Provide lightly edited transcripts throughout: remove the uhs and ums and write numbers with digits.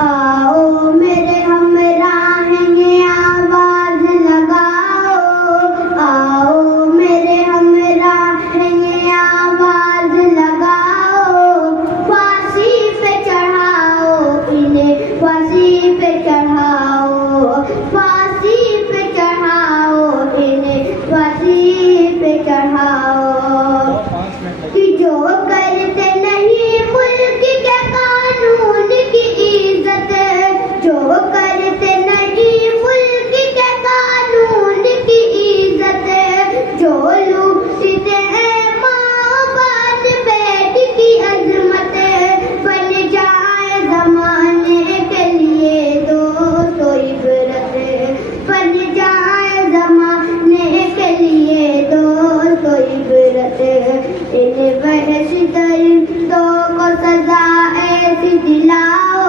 आओ मेरे हमराह ये आवाज लगाओ, आओ मेरे हमराह ये आवाज लगाओ, फांसी पे चढ़ाओ इन्हें, फांसी पे चढ़ाओ, फांसी पे चढ़ाओ इन्हें, फांसी पे चढ़ाओ। कि जो करते नहीं मुल्क के कानून की इज्जत, जो करते नहीं मुल्क के कानून की इज्जत, जो लूटते हैं माँ बाप बेटी की अजमत, बन जाए जमाने के लिए दोस्तों इबरत, बन जाए जमाने के लिए दोस्तों इबरत। इन्हें बहश दरिंदों को सजा ऐसी दिलाओ,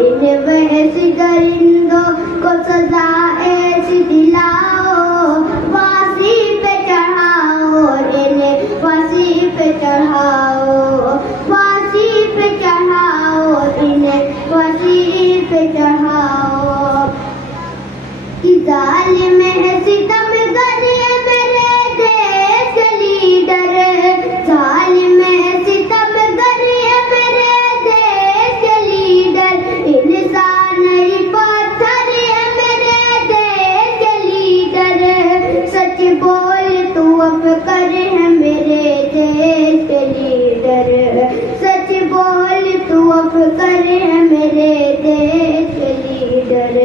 इन्हें बहश दरिंदों को सजा ऐसी दिलाओ, फांसी पे चढ़ाओ इन्हें, फांसी पे चढ़ाओ, फांसी पे चढ़ाओ इन्हें, फांसी पे चढ़ाओ। कि जालिम है सितमगर ये मेरे देश के लीडर, जालिम है सितमगर ये मेरे देश के लीडर, इंसान ही पत्थर ये मेरे देश के लीडर, सच बोल तू अब कर है मेरे देश के लीडर, सच बोल तू अब कर है मेरे देश के लीडर।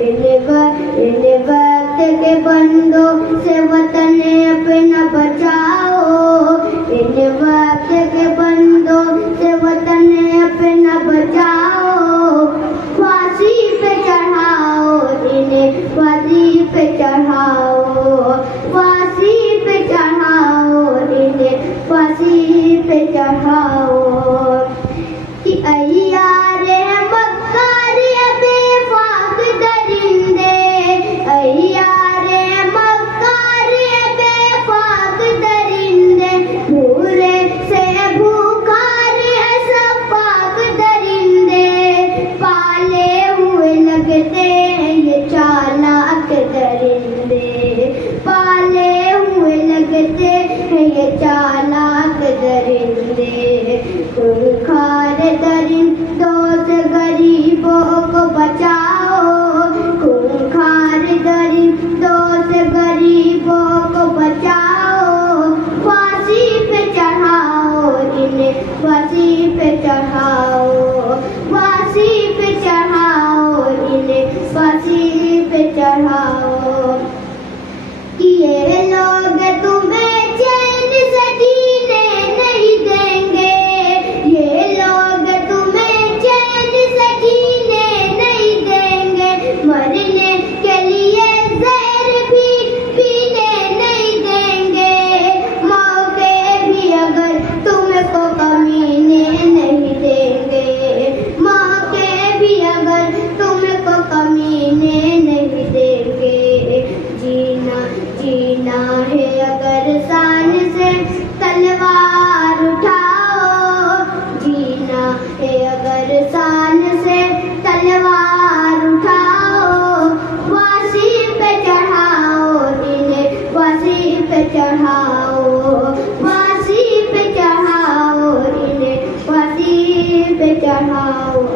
इन वक्त के बंदों से वतन अपना बचाओ, इन वक्त के बंदों से वतन अपना बचाओ, फांसी पे चढ़ाओ इन्हें, फांसी पे चढ़ाओ, फांसी पे चढ़ाओ इन्हें, फांसी पे चढ़ाओ। कि अय्यार है मक्कार ये बेफाक दरिंदे, अय्यार है मक्कार ये बेफाक दरिंदे, भूरे से भूखार है सब पाक दरिंदे, पाले हुए लगते हैं ये चालाक दरिंदे, पाले हुए लगते हैं ये चालाक दरिंदे। खूंखार दरिंदों से गरीबों को बचाओ, खूंखार दरिंदों से गरीबों को बचाओ, फांसी पे चढ़ाओ इन्हें, फांसी पे चढ़ाओ, फांसी पे चढ़ाओ इन्हें, फांसी पे चढ़ाओ। कि ये लोग तुम्हें चैन से जीने नहीं देंगे, ये लोग तुम्हें चैन से जीने नहीं देंगे, मरने के लिए जहर भी पीने नहीं देंगे, मौके भी अगर तुमको कमीने नहीं देंगे, मौके भी अगर तुमको कमीने नहीं देंगे। जीना है अगर शान से तलवार उठाओ, जीना है अगर शान से तलवार उठाओ, फांसी पे चढ़ाओ इन्हें, फांसी पे चढ़ाओ, फांसी पे चढ़ाओ इन्हें, फांसी पे चढ़ाओ।